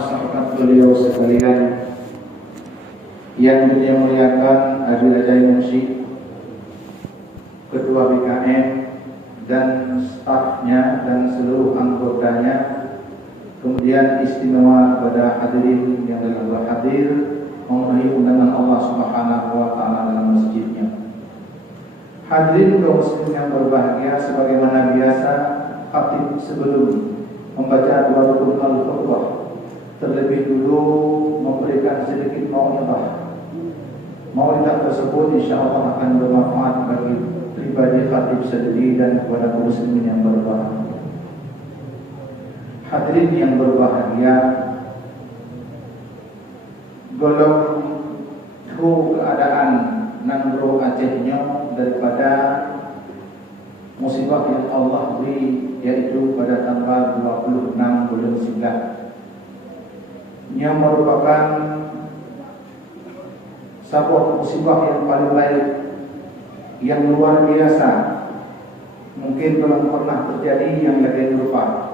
sahabat-sahabat beliau sekalian yang beliau muliakan, Abil Ajai Munsyi, Ketua BKM dan stafnya dan seluruh anggotanya, kemudian istimewa kepada hadirin yang telah berhadir memenuhi undangan Allah Subhanahu wa taala dalam masjidnya. Hadirin kaum muslimin yang berbahagia, sebagaimana biasa khatib sebelum membaca dua rukun al-khutbah terlebih dulu memberikan sedikit mau'idah tersebut insyaallah akan bermanfaat bagi pribadi khatib sendiri dan kepada kaum muslimin yang berbahagia. Hadirin yang berbahagia, golong keadaan nangro Acehnya daripada musibah yang Allah beri, yaitu pada tanggal 26 bulan 9, yang merupakan sebuah musibah yang paling baik, yang luar biasa, mungkin belum pernah terjadi yang lebih serupa.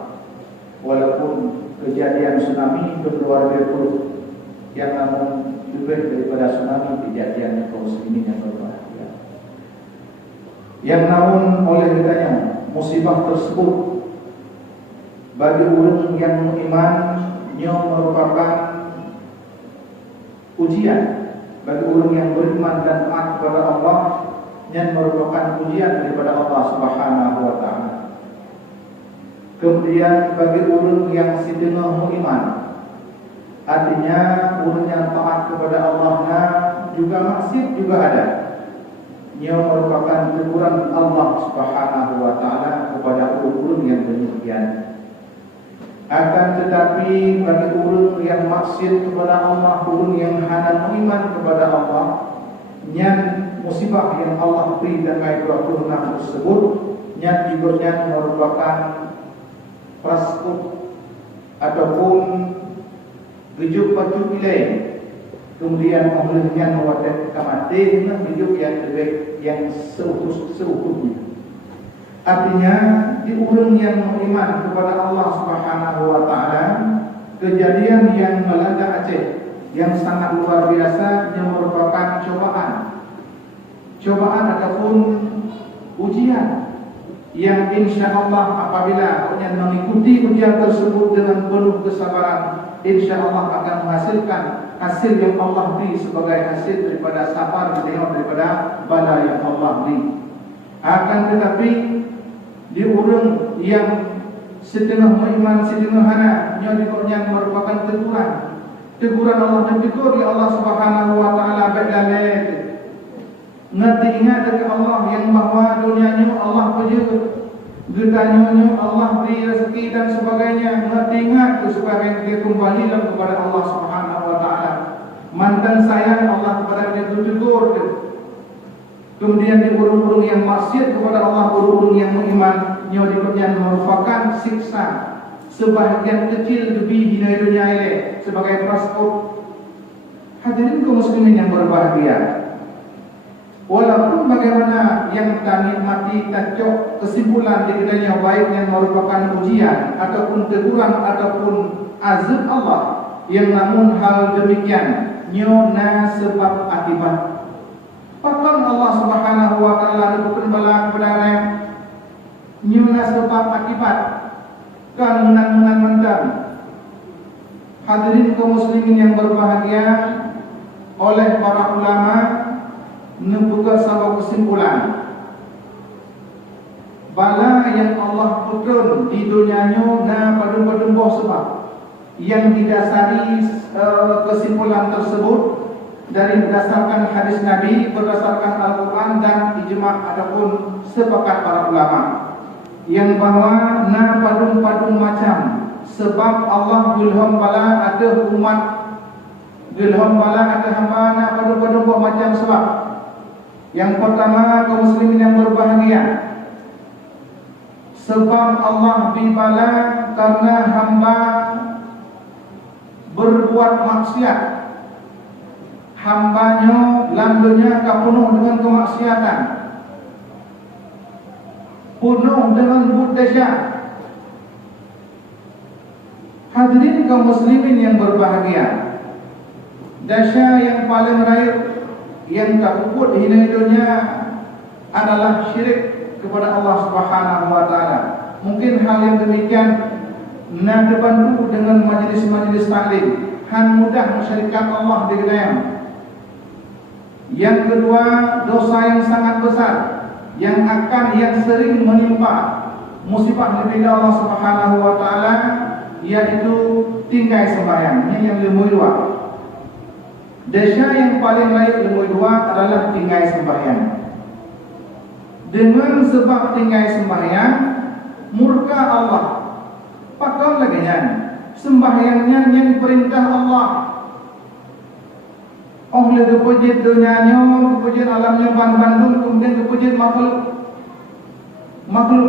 Walaupun kejadian tsunami itu luar biasa, yang namun lebih daripada tsunami kejadian kaum muslimin yang berbahagia. Yang namun oleh katanya musibah tersebut bagi orang yang berimannya merupakan ujian, bagi orang yang beriman dan taat kepada Allah yang merupakan ujian daripada Allah Subhanahu wa taala. Kemudian bagi orang yang setengah beriman, artinya orang yang taat kepada Allah juga maksiat juga ada, yang merupakan teguran Allah Subhanahu wa taala kepada orang yang demikian. Akan tetapi bagi orang yang maksiat kepada Allah, orang yang hana beriman kepada Allah, yang musibah yang Allah beri dengan Al-Quran tersebut, yang juga merupakan praskut ataupun gejuk pacu ilaih, kemudian menghilangkan wadah kematian, gejuk yang lebih yang seutuhnya. Artinya di orang yang beriman kepada Allah Subhanahu wa taala, kejadian yang melanda Aceh yang sangat luar biasa, yang merupakan cobaan ataupun ujian yang insyaallah apabila kalian mengikuti ujian tersebut dengan penuh kesabaran, insyaallah akan menghasilkan hasil yang Allah beri sebagai hasil daripada sabar daripada bala yang Allah beri. Akan tetapi di orang yang setengah beriman setengah hana, yang merupakan teguran Allah, dan tegur ya Allah Subhanahu wa taala ba'dalah. Ngerti ingat dari Allah yang bahawa dunianya Allah punya, getanya Allah beri rezeki dan sebagainya. Ngerti ingat supaya dia kembali kepada Allah Subhanahu wa taala. Mantan sayang Allah kepada dia tegur. Kemudian di orang-orang yang maksiat kepada Allah, orang-orang yang beriman, yang merupakan siksa sebahagian kecil lebih di dunia ini sebagai praskut. Hadirin kaum muslimin yang berbahagia, walaupun bagaimana yang kita nikmati tajuk kesimpulan di kedainya baik yang merupakan ujian ataupun teguran ataupun azab Allah, yang namun hal demikian nyona sebab akibat. Bahkan Allah Subhanahu wa taala diberikan bala kepada orang nyona sebab akibat kan menang menang. Hadirin kaum muslimin yang berbahagia, oleh para ulama membuka sebuah kesimpulan, bala yang Allah turun di dunianya pada sebab yang didasari kesimpulan tersebut dari berdasarkan hadis Nabi, berdasarkan Al-Quran dan ijma' ataupun sepakat para ulama, yang bahawa padung macam sebab Allah bilham bala ada umat, bilham bala ada hamba padung macam sebab. Yang pertama, kaum muslimin yang berbahagia, sebab Allah bibala karena hamba berbuat maksiat, hambanya landunya penuh dengan kemaksiatan, penuh dengan budaya. Hadirin kaum muslimin yang berbahagia, dasya yang paling raya yang tak luput hina dunia adalah syirik kepada Allah Subhanahu wa taala. Mungkin hal yang demikian nak dibantu dengan majlis-majlis taklim, han mudah mensyirikkan Allah di dalam. Yang kedua, dosa yang sangat besar yang sering menimpa musibah daripada Allah Subhanahu wa taala, yaitu tinggal sembahyang. Ini yang lebih dua. Dosa yang paling layak lebih dua adalah tinggal sembahyang. Dengan sebab tinggal sembahyang, murka Allah. Pakal lagi sembahyangnya yang perintah Allah. Oleh kepujit dunianya, kepujit alamnya bandung, kemudian kepujit makhluk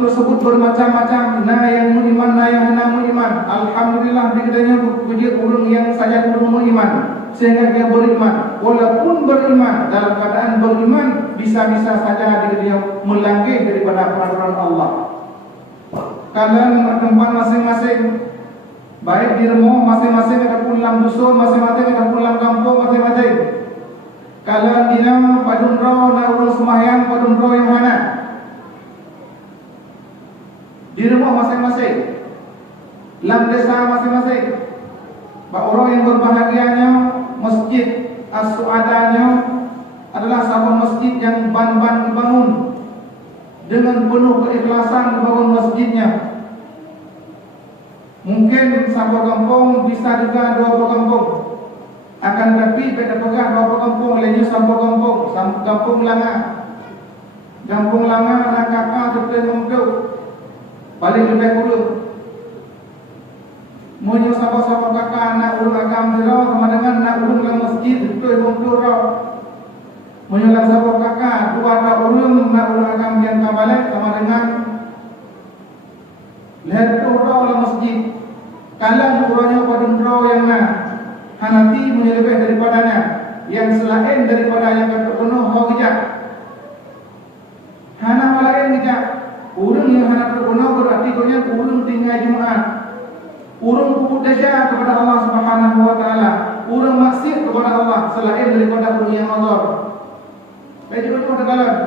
tersebut bermacam-macam. Nah yang beriman, nah yang hana beriman. Alhamdulillah dikatanya kepujit orang yang saja belum beriman, sehingga dia beriman. Walaupun beriman, dalam keadaan beriman, bisa-bisa saja dia melanggar daripada peraturan Allah. Kalian tempat masing-masing, baik di rumah masing-masing, ataupun dalam dusun masing-masing, ataupun dalam kampung masing-masing. Kalian dina padun roh, na urang sembahyang padun roh yang mana? Di rumah masing-masing, dalam desa masing-masing. Orang yang berbahagianya masjid as-suadanya adalah sebuah masjid yang ban-ban dibangun dengan penuh keikhlasan dibangun masjidnya. Mungkin satu kampung bisa juga 2 kampung. Akan tetapi beda pegah 2 kampung lainnya satu kampung. Kampung Langa. Kampung Langa anak kakak betul mengkau. Paling lebih dulu. Munyo sapa-sapa kakak anak ulun agam dira sama dengan anak ulun dalam masjid betul mengkau ra. Munyo lang sapa kakak 2 ulun anak ulun agam yang kabalik sama dengan leher ura dalam masjid. Kalian uranya pada roh yang hanati lebih daripadanya, yang selain daripada yang terpenuh hajat. Hana lain gejak. Urang yang hana terpenuh berarti konya urang tinggal Jumaat. Urang pupudasya kepada Allah Subhanahu wa taala. Urang maksiat kepada Allah selain daripada urang yang Allah. Baik betul kalian.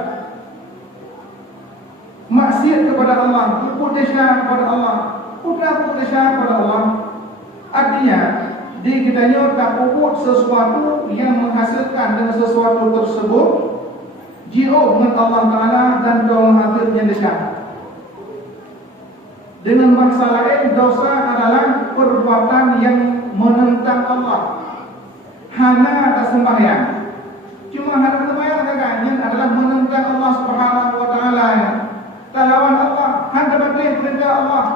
Maksiat kepada Allah, pupudasya kepada Allah. Pupudasya kepada Allah. Artinya di kitanya tak puput sesuatu yang menghasilkan dengan sesuatu tersebut jauh dengan Allah Ta'ala dan dalam hatinya dekat. Dengan bahasa lain, dosa adalah perbuatan yang menentang Allah. Hana tak sembahyang. Cuma hana sembahyang agaknya adalah menentang Allah Subhanahu wa taala. Tak lawan Allah, hana bagi perintah Allah.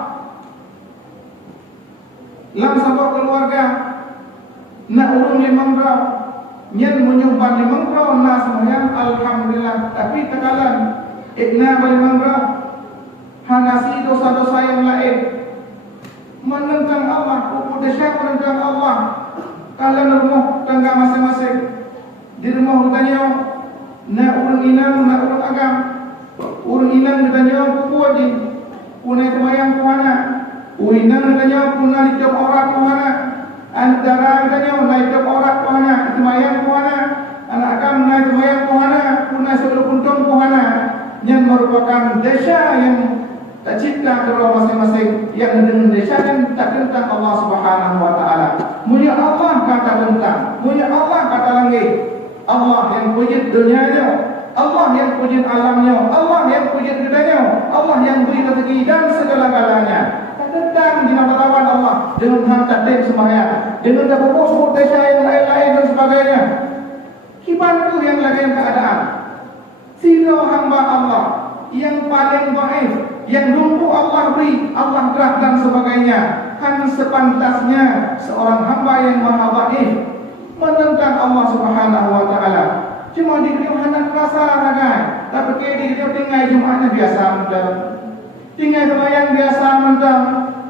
Lam sabak keluarga nak urung 5 rau, nyen menyumbang 5 rau na sembahyang alhamdulillah. Tapi tekalan ikna 5 rau hanasi dosa-dosa yang lain menentang Allah, pupudasya menentang Allah. Kalian rumah tangga masing-masing, di rumah bertanya nak urung inang, nak urung agam. Urung inang bertanya pupu aja punai sembahyang kuana. Uinang katanya punah hidup orang kuana. Antara katanya punah hidup orang kuana, sembahyang kuana. Anak akan naik sembahyang kuana, punah sebelum untung kuana. Yang merupakan desa yang tak cipta kepada masing-masing, yang dengan desa yang tak tentang Allah Subhanahu wa taala. Mulia Allah kata tentang, mulia Allah kata langit. Allah yang wujud dunianya, Allah yang wujud alamnya, Allah yang wujud gedanya, Allah yang beri rezeki dan segala-galanya. Tentang dinamakan Allah dengan hal takdim sembahyang, dengan berpusuk desa yang lain-lain dan sebagainya. Kibantu yang lain keadaan. Sino hamba Allah yang paling baik, yang lumpuh Allah beri, Allah gerak dan sebagainya. Kan sepantasnya seorang hamba yang maha baik menentang Allah Subhanahu wa taala. Cuma dikira hendak rasa ragai, tapi dikira tinggal Jumatnya biasa mentang. Tinggal sembahyang biasa mentang.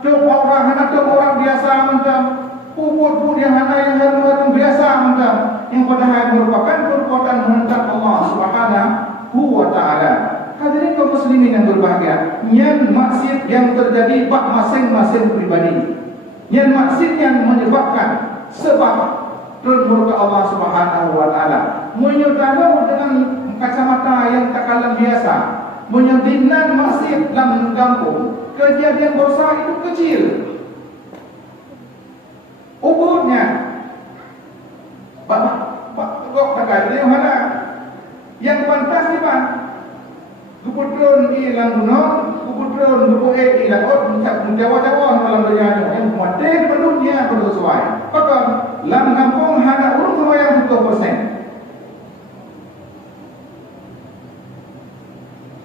Coba orang hendak orang biasa mentang. Puput yang hana yang harum-harum biasa mentang. Yang padahal merupakan perbuatan menentang Allah Subhanahu wa taala. Hadirin kaum muslimin yang berbahagia, yang maksiat yang terjadi bak masing-masing pribadi. Yang maksudnya menyebabkan sebab turun murka Allah Subhanahu wa taala. Menyutahu dengan kacamata yang tak kalah biasa. Menyedinan maksiat dalam kampung, kejadian dosa itu kecil. Ubudnya kok tak dia mana? Yang pantas ni Pak. Keputusan ilang gunung, keputusan berbuat ilang ot, menjawab-jawab dalam dunia yang mati penuhnya bersesuai. Maka dalam kampung hanya urung sembahyang 100%.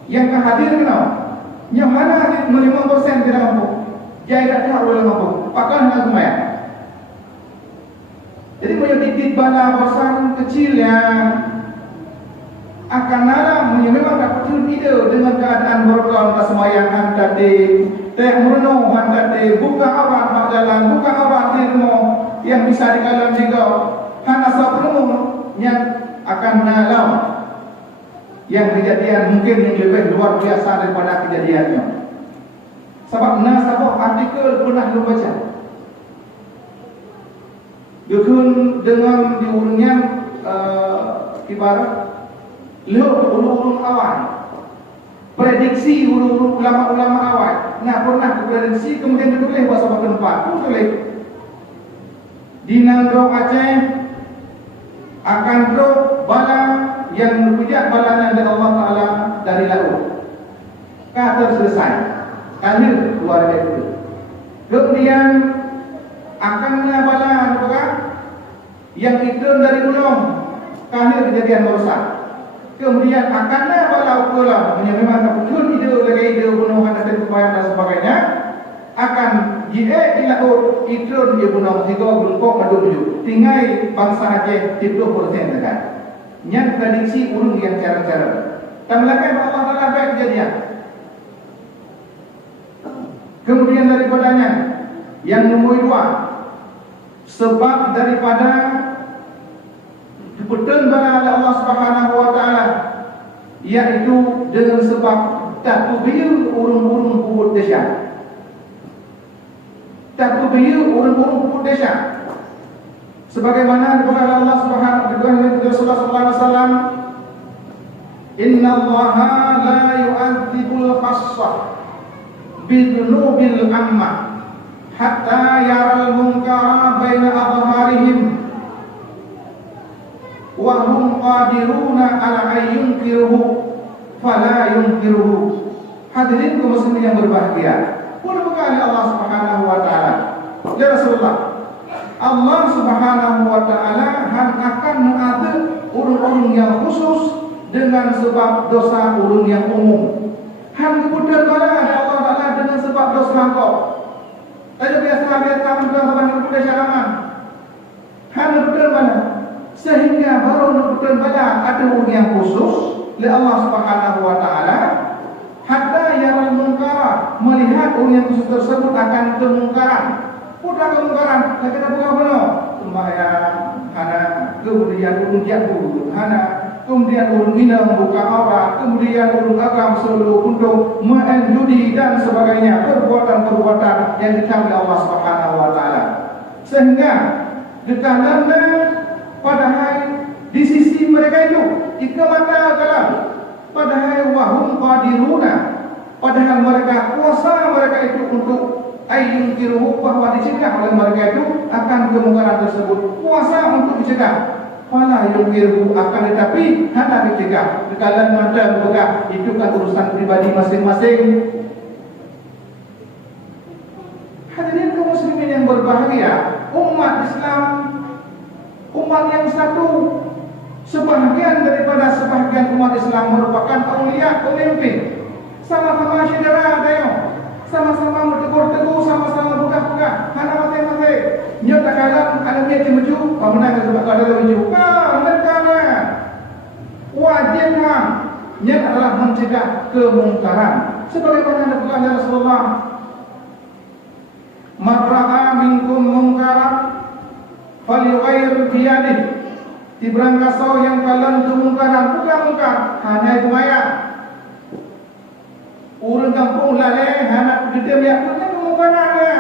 Yang kehadir kenal, yang mana hadir 5% di dalam kampung, jadi tak tahu dalam kampung, pakar hanya sembahyang. Jadi menyedikit bala bosan kecilnya akan naram memang dapat ide dengan keadaan berdoa sembahyang tadi, teh merenung tadi, buka awak mak jalan, buka awak di rumah yang bisa di dalam juga, hanya sebelum yang akan nalam yang kejadian mungkin yang lebih luar biasa daripada kejadiannya. Sebab nasabah artikel pernah lu baca. Yukun dengan diurunnya ibarat ulung-ulung awal, prediksi ulung-ulung ulama-ulama awal. Nah pernah prediksi kemudian ditulis bahasa tempat, tulis di Nangro Aceh akan drop bala yang berpijak balanya dari Allah Taala dari laut. Kata selesai, akhir keluar dari itu. Kemudian akannya bala yang ikut dari gunung, akhir kejadian merusak. Kemudian akannya bala ukulah yang memang keputusan ide gunung ada tempat dan sebagainya akan jika ilaut ikut di gunung 3 berkok madu tinggal bangsa Aceh 30% tekan. Yang prediksi urung yang cara-cara. Tamlakan Allah Taala baik kejadian. Kemudian daripadanya yang nombor 2, sebab daripada keputusan bala Allah Subhanahu wa taala yaitu dengan sebab takbir urung-urung kubur desa. Takbir urung-urung kubur desa. Sebagaimana dikatakan Allah Subhanahu wa taala Rasulullah sallallahu alaihi wasallam, "Innallaha la yu'adzibul khassah bidzunubil ammah hatta yaral munkara baina adharihim wa hum qadiruna ala ayyunkiruhu fala yunkiruhu." Hadirin kaum muslimin yang berbahagia, pun berkali Allah Subhanahu wa taala, ya Rasulullah, Allah Subhanahu wa taala akan mengadil urung-urung yang khusus dengan sebab dosa urung yang umum. Han kemudian bala Allah Taala dengan sebab dosa kau. Ada biasa kamu kepada syaraman. Han kemudian bala sehingga baru kemudian bala ada urung yang khusus oleh Allah Subhanahu wa taala hatta yaral munkara, melihat urung yang khusus tersebut akan kemungkaran. Putra kemungkaran, kita bukan benar. Sembahyang, hana kemudian urung jatuh, hana kemudian urung minum, buka aurat, kemudian urung agam selalu untuk main judi dan sebagainya, perbuatan-perbuatan yang dicabut Allah Subhanahu wa taala. Sehingga dikatakan padahal di sisi mereka itu ikamata kalam, padahal wahum qadiruna, padahal mereka kuasa mereka itu untuk ayun kiruhu, bahwa dicegah oleh mereka itu akan kemungkaran tersebut, kuasa untuk dicegah. Fala yunkiruhu, akan tetapi hanya dicegah. Kekalahan mata berpegang, itu kan urusan pribadi masing-masing. Hadirin kaum muslimin yang berbahagia, umat Islam, umat yang satu, sebahagian daripada sebahagian umat Islam merupakan aulia, pemimpin, sama-sama saudara dayo, sama-sama bertegur-tegur, sama-sama buka-buka, hana mati-mati. Nyok tak kalah, ada niat yang maju, pemenang sebab tak ada maju. Mereka wajib niat adalah mencegah kemungkaran. Sebagaimana dikatakan Rasulullah, "Man ra'a minkum mungkaran falyughayyir bi yadihi." Tibrang kasau yang kalian kemungkaran, bukan mungkar, hanya itu maya. Urang kampung laleh, hana gede biak punya kemungkarannya.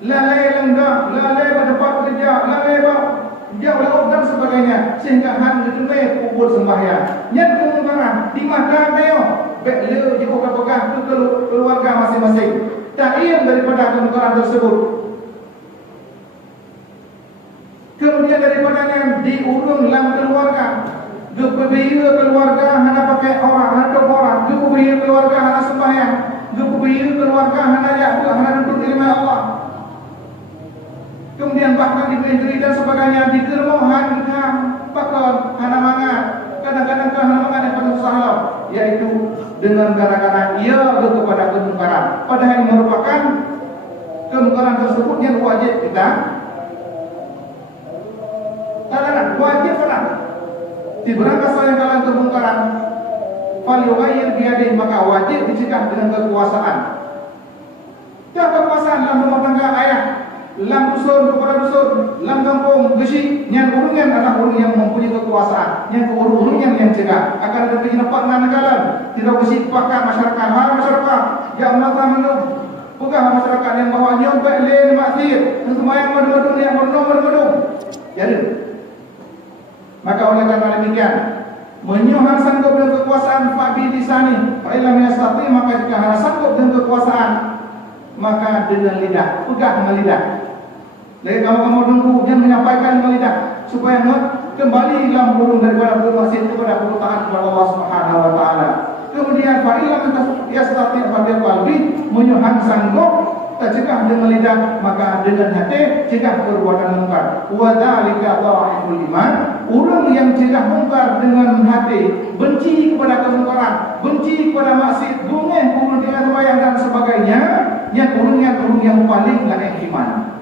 lalai lenggak, lalai berdebat kerja, lalai jauh laut dan sebagainya, sehingga han gedemai kubur sembahyang. Yang kemungkaran di mata kayo, bela je pegang ke keluarga masing-masing. Ta'in daripada kemungkaran tersebut. Kemudian daripadanya diurung dalam keluarga. Gepebaya keluarga hana pakai orang, hana orang. Gepebaya keluarga hana sembahyang. Gepebaya keluarga hana ya'bud, hana duduk di rumah Allah. Kemudian bahkan di negeri dan sebagainya di germohan bakal hana mangan. Kadang-kadang hana mangan yang pada usaha, yaitu dengan gara-gara ia kepada kemungkaran. Padahal yang merupakan kemungkaran tersebut yang wajib kita talangan, wajib pernah. Di berangkas yang kalian kemungkaran, falyughayyir biyadihi, maka wajib dicegah dengan kekuasaan. Dan kekuasaan dalam rumah tangga ayah, dalam dusun kepada dusun, dalam kampung gesi, yang urungan adalah urung yang mempunyai kekuasaan, yang urungan yang cegah. Akan ada penyebab negara, tidak gesi pakar masyarakat, masyarakat yang menata menung, pegah masyarakat yang bawa nyobek lain maksir, sembahyang madu-madu yang madu-madu. Jadi, maka oleh karena demikian, menyuhan sanggup dengan kekuasaan fabi di sani, fa'ilam yastati, maka jika harus sanggup dengan kekuasaan, maka dengan lidah, pegang dengan lidah. Lagi kamu tunggu yang menyampaikan dengan lidah, supaya kembali dalam burung daripada bermaksud kepada perutahan kepada Allah Subhanahu Wa Taala. Kemudian fa'ilam yastati fabi qalbi, menyuhan sanggup tercegah dengan lidah, maka dengan hati cegah perbuatan mungkar. Wa dzalika dha'iful iman, orang yang cegah mungkar dengan hati, benci kepada kemungkaran, benci kepada maksiat, gungeh urung dengan sembahyang dan sebagainya, yang urung yang paling lain iman.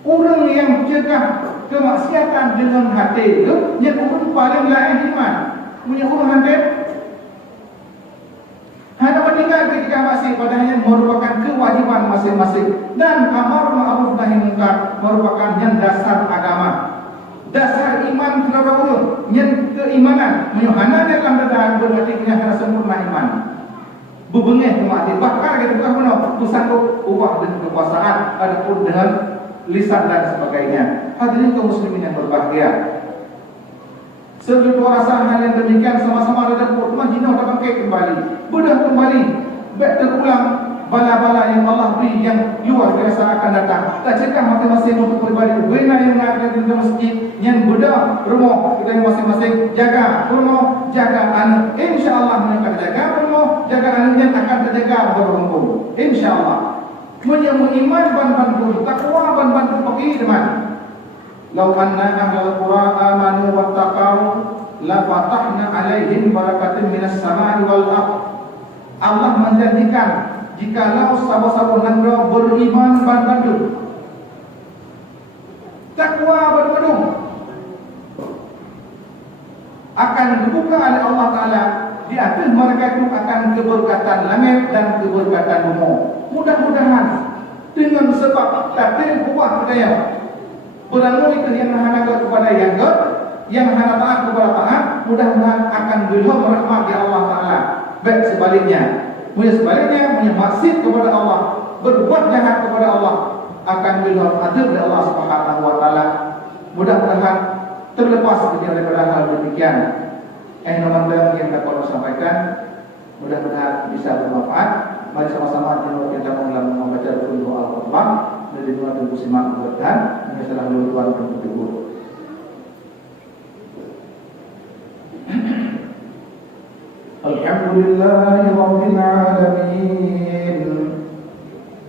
Orang yang cegah kemaksiatan dengan hati itu, yang urung paling lain iman. Punya urung hati hanya meninggal ketika masih padanya merupakan kewajiban masing-masing, dan amar ma'ruf nahi munkar merupakan yang dasar agama, dasar iman kepada urut, yang keimanan menyuhana dalam dadaan berarti hanya sempurna iman. Bebengeh kemati bakar gitu kan benar, sanggup ubah dengan kekuasaan adapun dengan lisan dan sebagainya. Hadirin kaum muslimin yang berbahagia, sebelum rasa hal yang demikian sama-sama ada rumah jinau dah bangkit kembali, bedah kembali, baik terulang bala-bala yang Allah beri yang luar biasa akan datang. Tak cegah masing-masing untuk berbalik. Bina yang ada di masjid, yang bedah rumah kita yang masing-masing, jaga rumah, jaga anak. InsyaAllah mereka jaga rumah, jaga anaknya akan terjaga berkumpul. InsyaAllah. Menyambut iman ban-bantu, takwa ban-bantu pergi teman. Lau anna ahlal qura amanu wattaqau la fatahna alaihim barakatin minas samai wal ardh. Allah menjanjikan jikalau sahabat-sahabat negara beriman bantu, takwa berpenuh, akan dibuka oleh Allah Ta'ala di atas mereka itu akan keberkatan langit dan keberkatan bumi. Mudah-mudahan dengan sebab tapi buah budaya berlalu itu yang hanaga kepada yang hana taat kepada taat, mudah-mudahan akan belum rahmat di Allah Ta'ala. Baik sebaliknya, punya maksiat kepada Allah, berbuat jahat kepada Allah, akan belum adil dari Allah Subhanahu Wa Ta'ala. Mudah-mudahan terlepas daripada hal demikian. Teman-teman yang dapat sampaikan, mudah-mudahan bisa bermanfaat. Mari sama-sama kita mengulang membaca doa Al-Qur'an dari dua ribu simak bertahan ini setelah luluan bertubuh. Alhamdulillahi rabbil alamin.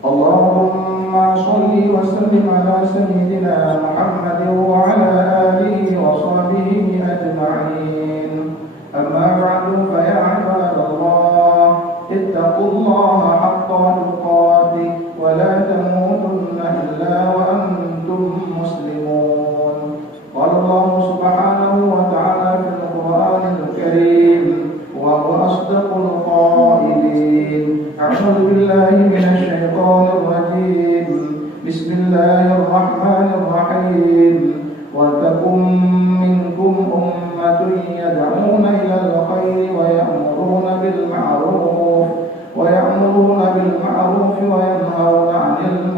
Allahumma shalli wa sallim ala sayyidina Muhammad wa ala alihi wa sahbihi ajma'in. Amma ba'du fa ya ibadallah, ittaqullaha haqqa tuqatih wa la tamutunna illa wa antum muslimun. Qala Allah subhanahu wa ta'ala fil Qur'anil Karim wa huwa asdaqul qailin. A'udzu billahi minasy syaithanir rajim. Bismillahirrahmanirrahim. Wa takum minkum ummatun yad'una ilal khairi wa ya'muruna bil ma'ruf wa yanhauna 'anil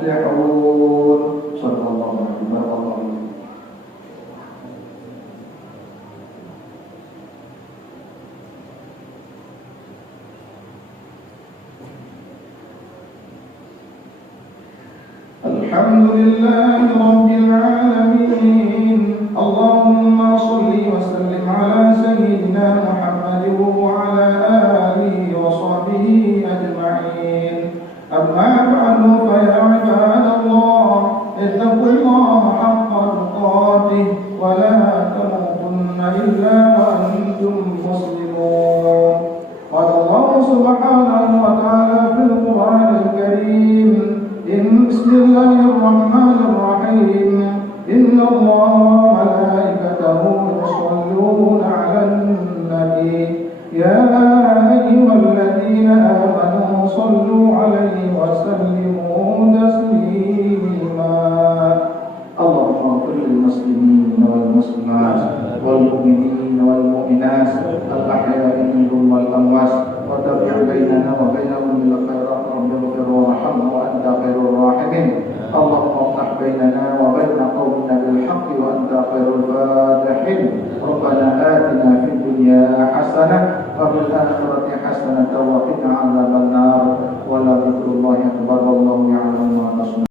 tuflihun. Sallallahu alaihi wasallam. Alhamdulillahi rabbil alamin. Allahumma shalli wa sallim ala sayyidina Muhammadin wa ala alihi wa sahbihi ajma'in. Amma ba'du, fa ya ibadallah, ittaqullaha haqqa tuqatih wa la tamutunna illa wa antum muslimun. Qala Allah subhanahu wa ta'ala fil Qur'anil Karim, Bismillahirrahmanirrahim. Inna Allah wa malaikatahu yusalluna 'alan nabi. Ya ayyuhalladzina amanu sallu 'alaihi wa sallimu taslima. Allahumma ighfir lil muslimin wal muslimat wal mu'minin wal mu'minat al-ahya'i minhum wal amwat wa tabi' bainana wa bainahum bil khairat rabbana warhamna wa anta khairur rahimin. Allahumma iftah bainana wa baina qaumina bil haqqi wa anta khairul fatihin. Rabbana atina fid dunya hasanah wa fil akhirati hasanah wa qina adzabannar. Wa la dzikrullahi akbar wallahu ya'lamu ma tasna'un.